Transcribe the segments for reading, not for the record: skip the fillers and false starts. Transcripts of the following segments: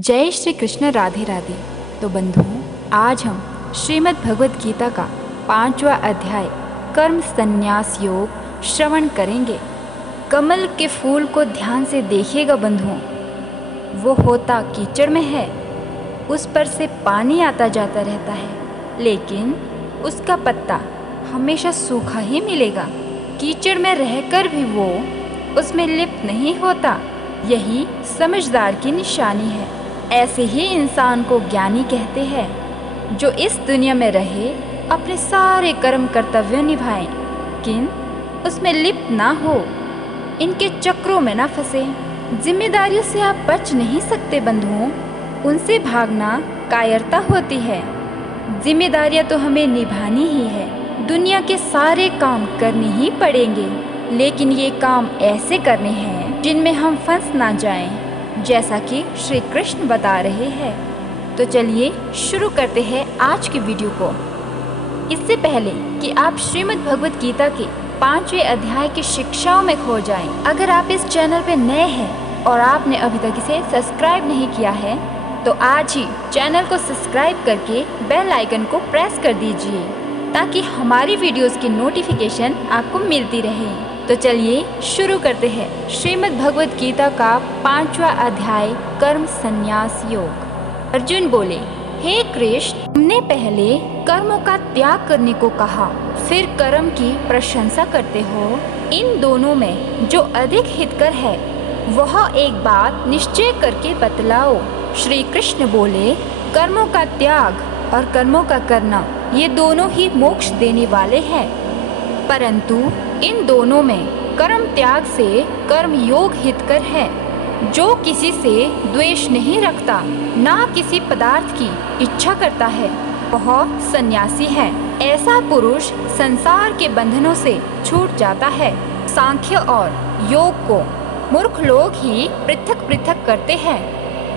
जय श्री कृष्ण, राधे राधे। तो बंधुओं, आज हम श्रीमद् भगवद गीता का 5वां अध्याय कर्म संन्यास योग श्रवण करेंगे। कमल के फूल को ध्यान से देखिएगा बंधुओं, वो होता कीचड़ में है, उस पर से पानी आता जाता रहता है, लेकिन उसका पत्ता हमेशा सूखा ही मिलेगा। कीचड़ में रहकर भी वो उसमें लिप्त नहीं होता। यही समझदार की निशानी है। ऐसे ही इंसान को ज्ञानी कहते हैं, जो इस दुनिया में रहे अपने सारे कर्म कर्तव्य निभाएं, लेकिन उसमें लिप्त ना हो, इनके चक्रों में ना फंसे। जिम्मेदारियों से आप बच नहीं सकते बंधुओं, उनसे भागना कायरता होती है। जिम्मेदारियां तो हमें निभानी ही है, दुनिया के सारे काम करने ही पड़ेंगे, लेकिन ये काम ऐसे करने हैं जिनमें हम फंस ना जाएं, जैसा कि श्री कृष्ण बता रहे हैं। तो चलिए शुरू करते हैं आज की वीडियो को। इससे पहले कि आप श्रीमद् भगवद गीता के 5वें अध्याय की शिक्षाओं में खो जाएं, अगर आप इस चैनल पे नए हैं और आपने अभी तक इसे सब्सक्राइब नहीं किया है, तो आज ही चैनल को सब्सक्राइब करके बेल आइकन को प्रेस कर दीजिए, ताकि हमारी वीडियोस की नोटिफिकेशन आपको मिलती रहे। तो चलिए शुरू करते हैं श्रीमद् भगवद गीता का 5वां अध्याय कर्म संन्यास योग। अर्जुन बोले, हे कृष्ण, तुमने पहले कर्मों का त्याग करने को कहा, फिर कर्म की प्रशंसा करते हो। इन दोनों में जो अधिक हितकर है वह एक बात निश्चय करके बतलाओ। श्री कृष्ण बोले, कर्मों का त्याग और कर्मों का करना ये दोनों ही मोक्ष देने वाले हैं, परंतु इन दोनों में कर्म त्याग से कर्म योग हितकर है। जो किसी से द्वेष नहीं रखता, ना किसी पदार्थ की इच्छा करता है, वह सन्यासी है। ऐसा पुरुष संसार के बंधनों से छूट जाता है। सांख्य और योग को मूर्ख लोग ही पृथक पृथक करते हैं,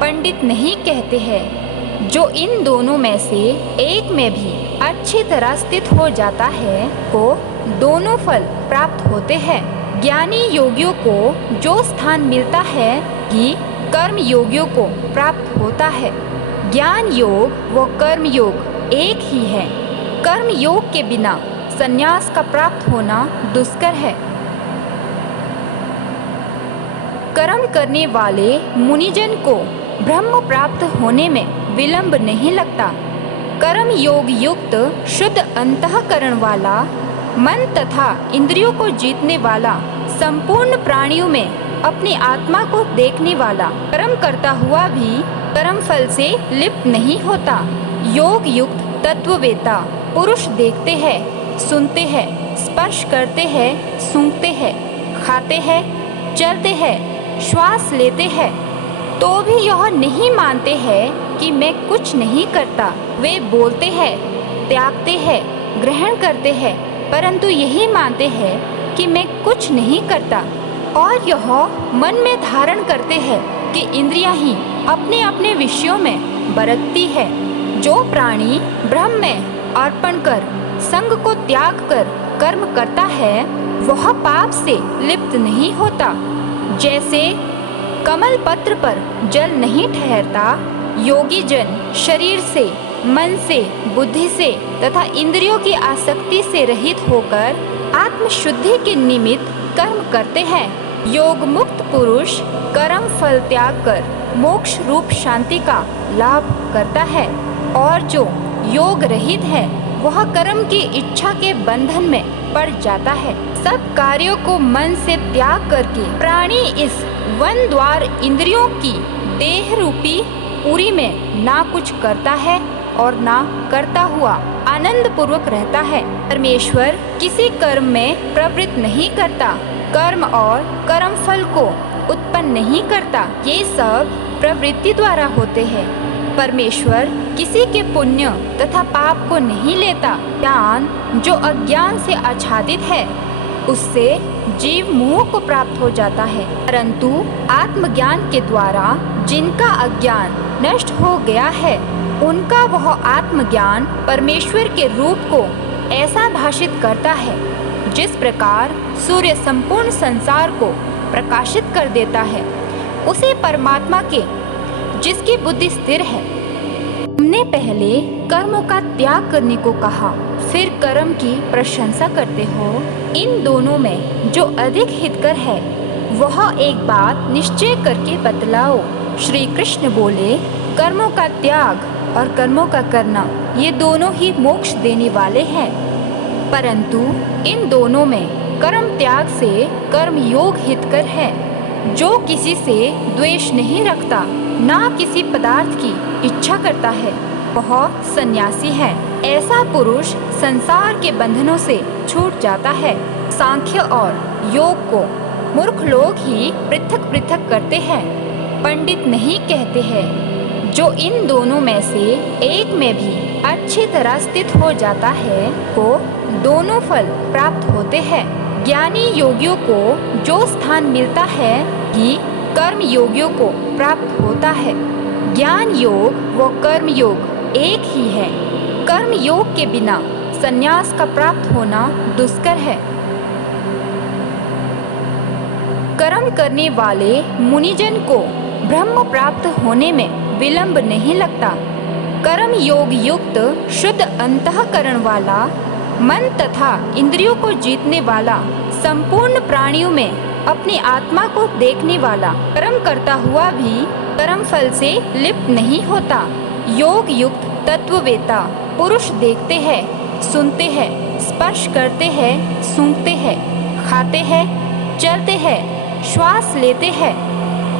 पंडित नहीं कहते हैं। जो इन दोनों में से एक में भी अच्छी तरह स्थित हो जाता है, को दोनों फल प्राप्त होते हैं। ज्ञानी योगियों को जो स्थान मिलता है कि कर्म योगियों को प्राप्त होता है। ज्ञान योग व कर्म योग एक ही है। कर्म योग के बिना संन्यास का प्राप्त होना दुष्कर है। कर्म करने वाले मुनिजन को ब्रह्म प्राप्त होने में विलंब नहीं लगता। कर्म योग युक्त शुद्ध अंतःकरण वाला, मन तथा इंद्रियों को जीतने वाला, संपूर्ण प्राणियों में अपनी आत्मा को देखने वाला, कर्म करता हुआ भी कर्म फल से लिप्त नहीं होता। योग युक्त तत्ववेता पुरुष देखते हैं, सुनते हैं, स्पर्श करते हैं, सूंघते हैं, खाते हैं, चलते हैं, श्वास लेते हैं, तो भी यह नहीं मानते हैं कि मैं कुछ नहीं करता। वे बोलते हैं, त्यागते हैं, ग्रहण करते हैं, परंतु यही मानते हैं कि मैं कुछ नहीं करता। और यह मन में धारण करते हैं कि इंद्रियां ही अपने अपने विषयों में बरतती है। जो प्राणी ब्रह्म में अर्पण कर संग को त्याग कर कर्म करता है, वह पाप से लिप्त नहीं होता। जैसे कमल पत्र पर जल नहीं ठहरता, योगी जन शरीर से, मन से, बुद्धि से तथा इंद्रियों की आसक्ति से रहित होकर आत्म शुद्धि के निमित्त कर्म करते हैं। योग मुक्त पुरुष कर्म फल त्याग कर मोक्ष रूप शांति का लाभ करता है, और जो योग रहित है वह कर्म की इच्छा के बंधन में पड़ जाता है। सब कार्यों को मन से त्याग करके प्राणी इस वन द्वार इंद्रियों की देह रूपी पूरी में ना कुछ करता है और ना करता हुआ आनंद पूर्वक रहता है। परमेश्वर किसी कर्म में प्रवृत्त नहीं करता, कर्म और कर्म फल को उत्पन्न नहीं करता। ये सब प्रवृत्ति द्वारा होते हैं। परमेश्वर किसी के पुण्य तथा पाप को नहीं लेता। ज्ञान जो अज्ञान से आच्छादित है, उससे जीव मोह को प्राप्त हो जाता है, परंतु आत्मज्ञान के द्वारा जिनका अज्ञान नष्ट हो गया है, उनका वह आत्मज्ञान परमेश्वर के रूप को ऐसा भाषित करता है, जिस प्रकार सूर्य संपूर्ण संसार को प्रकाशित कर देता है। उसे परमात्मा के जिसकी बुद्धि स्थिर है। हमने पहले कर्मों का त्याग करने को कहा, फिर कर्म की प्रशंसा करते हो। इन दोनों में जो अधिक हितकर है वह एक बात निश्चय करके बतलाओ। श्री कृष्ण बोले, कर्मों का त्याग और कर्मों का करना ये दोनों ही मोक्ष देने वाले हैं, परंतु इन दोनों में कर्म त्याग से कर्म योग हितकर है। जो किसी से द्वेष नहीं रखता, ना किसी पदार्थ की इच्छा करता है, वह सन्यासी है। ऐसा पुरुष संसार के बंधनों से छूट जाता है। सांख्य और योग को मूर्ख लोग ही पृथक पृथक करते हैं, पंडित नहीं कहते हैं। जो इन दोनों में से एक में भी अच्छी तरह स्थित हो जाता है, वो दोनों फल प्राप्त होते हैं। ज्ञानी योगियों को जो स्थान मिलता है ही कर्म योगियों को प्राप्त होता है। ज्ञान योग व कर्म योग एक ही है। कर्म योग के बिना संन्यास का प्राप्त होना दुष्कर है। कर्म करने वाले मुनिजन को ब्रह्म प्राप्त होने में विलंब नहीं लगता। कर्म योग युक्त शुद्ध अंतःकरण वाला, मन तथा इंद्रियों को जीतने वाला, संपूर्ण प्राणियों में अपनी आत्मा को देखने वाला, कर्म करता हुआ भी कर्म फल से लिप्त नहीं होता। योग युक्त तत्ववेता पुरुष देखते हैं, सुनते हैं, स्पर्श करते हैं, सूंघते हैं, खाते हैं, चलते हैं, श्वास लेते हैं,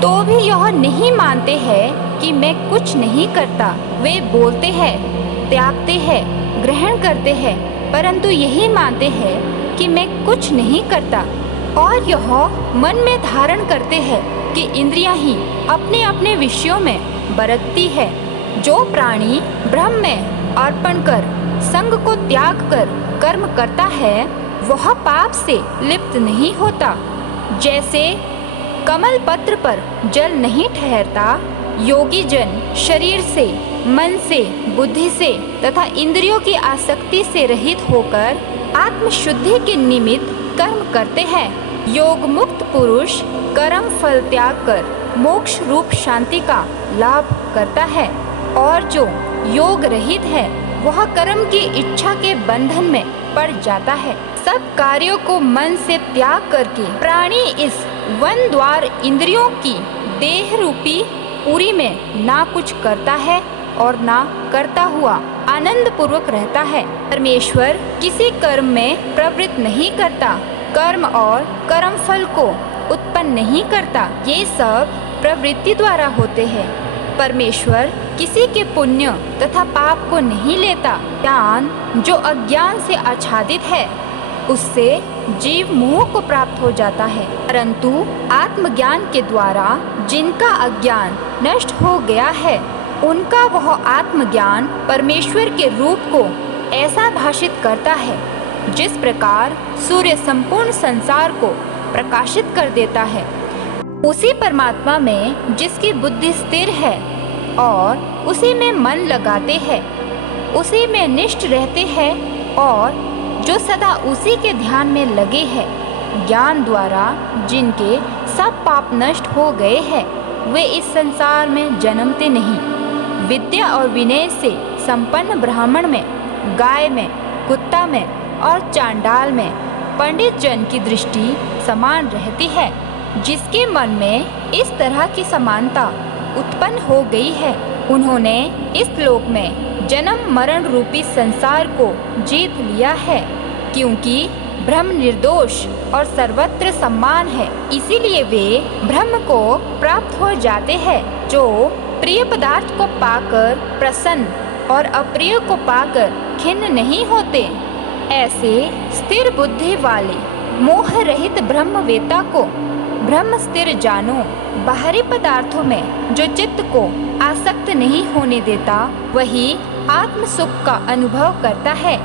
तो भी यह नहीं मानते हैं कि मैं कुछ नहीं करता। वे बोलते हैं, त्यागते हैं, ग्रहण करते हैं, परंतु यही मानते हैं कि मैं कुछ नहीं करता। और यह मन में धारण करते हैं कि इंद्रियां ही अपने अपने विषयों में बरतती है। जो प्राणी ब्रह्म में अर्पण कर संग को त्याग कर कर्म करता है, वह पाप से लिप्त नहीं होता। जैसे कमल पत्र पर जल नहीं ठहरता, योगी जन शरीर से, मन से, बुद्धि से तथा इंद्रियों की आसक्ति से रहित होकर आत्मशुद्धि के निमित्त कर्म करते हैं। योग मुक्त पुरुष कर्म फल त्याग कर मोक्ष रूप शांति का लाभ करता है, और जो योग रहित है वह कर्म की इच्छा के बंधन में पड़ जाता है। सब कार्यों को मन से त्याग करके प्राणी इस वन द्वार इंद्रियों की देह रूपी पूरी में ना कुछ करता है और ना करता हुआ आनंद पूर्वक रहता है। परमेश्वर किसी कर्म में प्रवृत्त नहीं करता, कर्म और कर्म फल को उत्पन्न नहीं करता। ये सब प्रवृत्ति द्वारा होते हैं। परमेश्वर किसी के पुण्य तथा पाप को नहीं लेता। ज्ञान जो अज्ञान से आच्छादित है, उससे जीव मोह को प्राप्त हो जाता है, परंतु आत्मज्ञान के द्वारा जिनका अज्ञान नष्ट हो गया है, उनका वह आत्मज्ञान परमेश्वर के रूप को ऐसा भाषित करता है जिस प्रकार सूर्य संपूर्ण संसार को प्रकाशित कर देता है। उसी परमात्मा में जिसकी बुद्धि स्थिर है और उसी में मन लगाते हैं, उसी में निष्ठ रहते हैं और जो सदा उसी के ध्यान में लगे हैं, ज्ञान द्वारा जिनके सब पाप नष्ट हो गए हैं, वे इस संसार में जन्मते नहीं। विद्या और विनय से संपन्न ब्राह्मण में, गाय में, कुत्ता में और चांडाल में पंडित जन की दृष्टि समान रहती है। जिसके मन में इस तरह की समानता उत्पन्न हो गई है, उन्होंने इस लोक में जन्म मरण रूपी संसार को जीत लिया है। क्योंकि ब्रह्म निर्दोष और सर्वत्र सम्मान है, इसीलिए वे ब्रह्म को प्राप्त हो जाते हैं। जो प्रिय पदार्थ को पाकर प्रसन्न और अप्रिय को पाकर खिन्न नहीं होते, ऐसे स्थिर बुद्धि वाले मोह रहित ब्रह्मवेता को ब्रह्म स्थिर जानो। बाहरी पदार्थों में जो चित्त को आसक्त नहीं होने देता, वही आत्म सुख का अनुभव करता है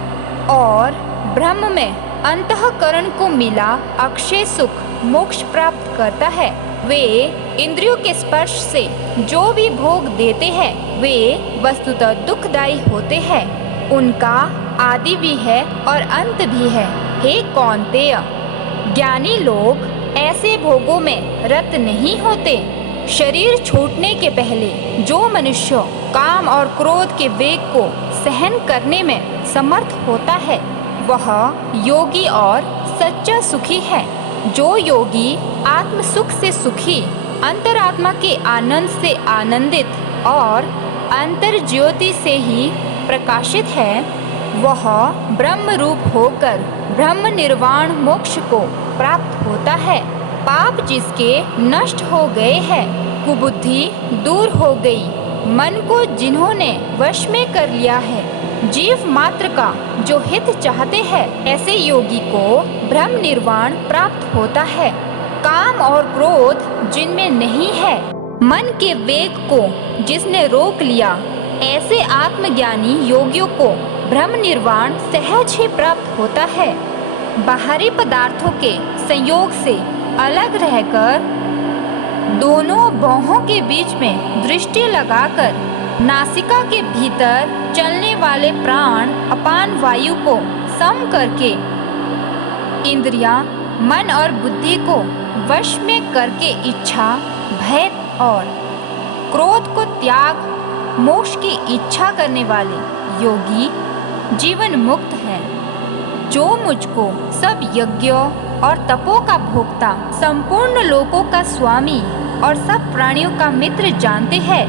और ब्रह्म में अंतःकरण को मिला अक्षय सुख मोक्ष प्राप्त करता है। वे इंद्रियों के स्पर्श से जो भी भोग देते हैं, वे वस्तुतः दुखदायी होते हैं। उनका आदि भी है और अंत भी है। हे कौन्तेय, ज्ञानी लोग ऐसे भोगों में रत नहीं होते। शरीर छूटने के पहले जो मनुष्य काम और क्रोध के वेग को सहन करने में समर्थ होता है वह योगी और सच्चा सुखी है। जो योगी आत्म सुख से सुखी, अंतरात्मा के आनंद से आनंदित और अंतर ज्योति से ही प्रकाशित है, वह ब्रह्म रूप होकर ब्रह्म निर्वाण मोक्ष को प्राप्त होता है। पाप जिसके नष्ट हो गए हैं, कुबुद्धि दूर हो गई, मन को जिन्होंने वश में कर लिया है, जीव मात्र का जो हित चाहते हैं, ऐसे योगी को ब्रह्म निर्वाण प्राप्त होता है। काम और क्रोध जिनमें नहीं है, मन के वेग को जिसने रोक लिया, ऐसे आत्मज्ञानी योगियों को ब्रह्म निर्वाण सहज ही प्राप्त होता है। बाहरी पदार्थों के संयोग से अलग रहकर दोनों बाहों के बीच में दृष्टि लगाकर नासिका के भीतर चलने वाले प्राण अपान वायु को सम करके इंद्रियां, मन और बुद्धि को वश में करके इच्छा, भय और क्रोध को त्याग मोक्ष की इच्छा करने वाले योगी जीवन मुक्त है। जो मुझको सब यज्ञों और तपों का भोक्ता, संपूर्ण लोकों का स्वामी और सब प्राणियों का मित्र जानते हैं,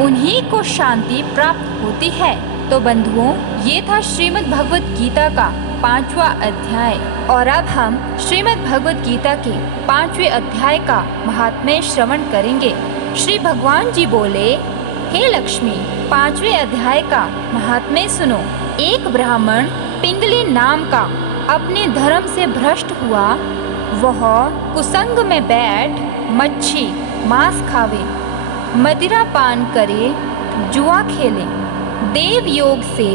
उन्हीं को शांति प्राप्त होती है। तो बंधुओं, ये था श्रीमद् भगवत गीता का 5वां अध्याय और अब हम श्रीमद् भगवत गीता के 5वें अध्याय का महात्म्य श्रवण करेंगे। श्री भगवान जी बोले, हे लक्ष्मी, 5वें अध्याय का महात्म्य सुनो। एक ब्राह्मण पिंगली नाम का अपने धर्म से भ्रष्ट हुआ। वह कुसंग में बैठ मच्छी मांस खावे, मदिरा पान करे, जुआ खेले। देव योग से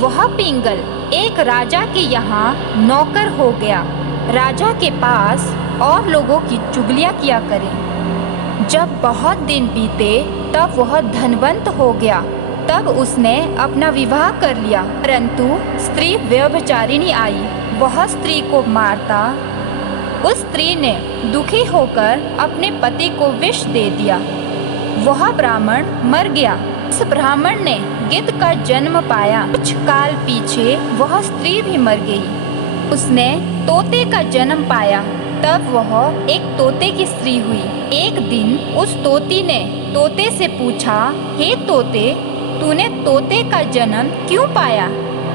वह पिंगल एक राजा के यहाँ नौकर हो गया। राजा के पास और लोगों की चुगलियाँ किया करे। जब बहुत दिन बीते तब वह धनवंत हो गया। तब उसने अपना विवाह कर लिया, परंतु स्त्री व्यभिचारिणी आई। वह स्त्री को मारता। उस स्त्री ने दुखी होकर अपने पति को विष दे दिया। वह ब्राह्मण मर गया। उस ब्राह्मण ने गिद्ध का जन्म पाया। कुछ काल पीछे वह स्त्री भी मर गई। उसने तोते का जन्म पाया। तब वह एक तोते की स्त्री हुई। एक दिन उस तोती ने तोते से पूछा, हे तोते, तूने तोते का जन्म क्यों पाया?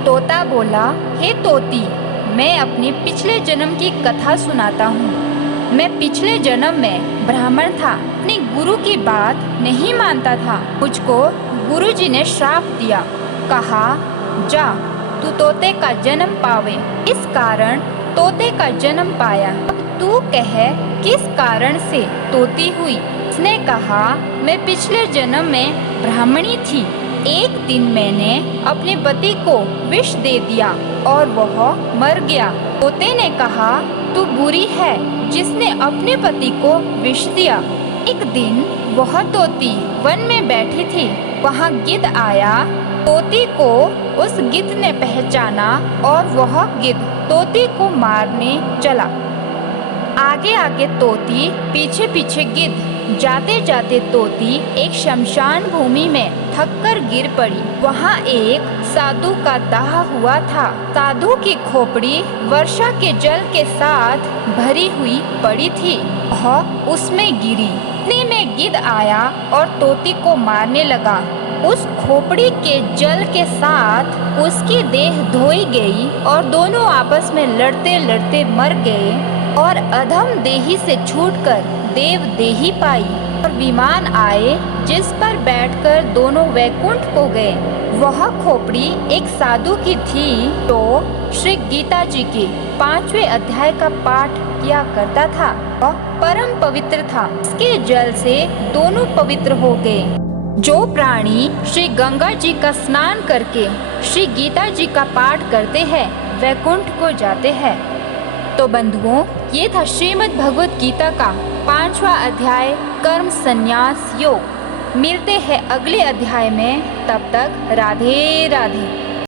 तोता बोला, हे तोती, मैं अपने पिछले जन्म की कथा सुनाता हूँ। मैं पिछले जन्म में ब्राह्मण था, अपने गुरु की बात नहीं मानता था। मुझको गुरुजी ने श्राप दिया, कहा जा तू तोते का जन्म पावे। इस कारण तोते का जन्म पाया। अब तू कह किस कारण से तोती हुई? उसने कहा, मैं पिछले जन्म में ब्राह्मणी थी। एक दिन मैंने अपने पति को विष दे दिया और वह मर गया। तोते ने कहा, तू बुरी है जिसने अपने पति को विष दिया। एक दिन वह तोती वन में बैठी थी। वहाँ गिद्ध आया। तोती को उस गिद्ध ने पहचाना और वह गिद्ध तोती को मारने चला। आगे आगे तोती, पीछे पीछे गिद्ध। जाते जाते तोती एक शमशान भूमि में थककर गिर पड़ी। वहाँ एक साधु का दाह हुआ था। साधु की खोपड़ी वर्षा के जल के साथ भरी हुई पड़ी थी। वह उसमें गिरी। इतने में गिद्ध आया और तोती को मारने लगा। उस खोपड़ी के जल के साथ उसकी देह धोई गई और दोनों आपस में लड़ते लड़ते मर गए और अधम देही से छूटकर देव देही पाई। और विमान आए जिस पर बैठकर दोनों वैकुंठ को गए। वह खोपड़ी एक साधु की थी तो श्री गीता जी के 5वें अध्याय का पाठ किया करता था। वह परम पवित्र था। इसके जल से दोनों पवित्र हो गए। जो प्राणी श्री गंगा जी का स्नान करके श्री गीता जी का पाठ करते हैं वैकुंठ को जाते हैं। तो बंधुओं, ये था श्रीमद् भगवत गीता का 5वां अध्याय कर्म संन्यास योग। मिलते हैं अगले अध्याय में। तब तक राधे राधे।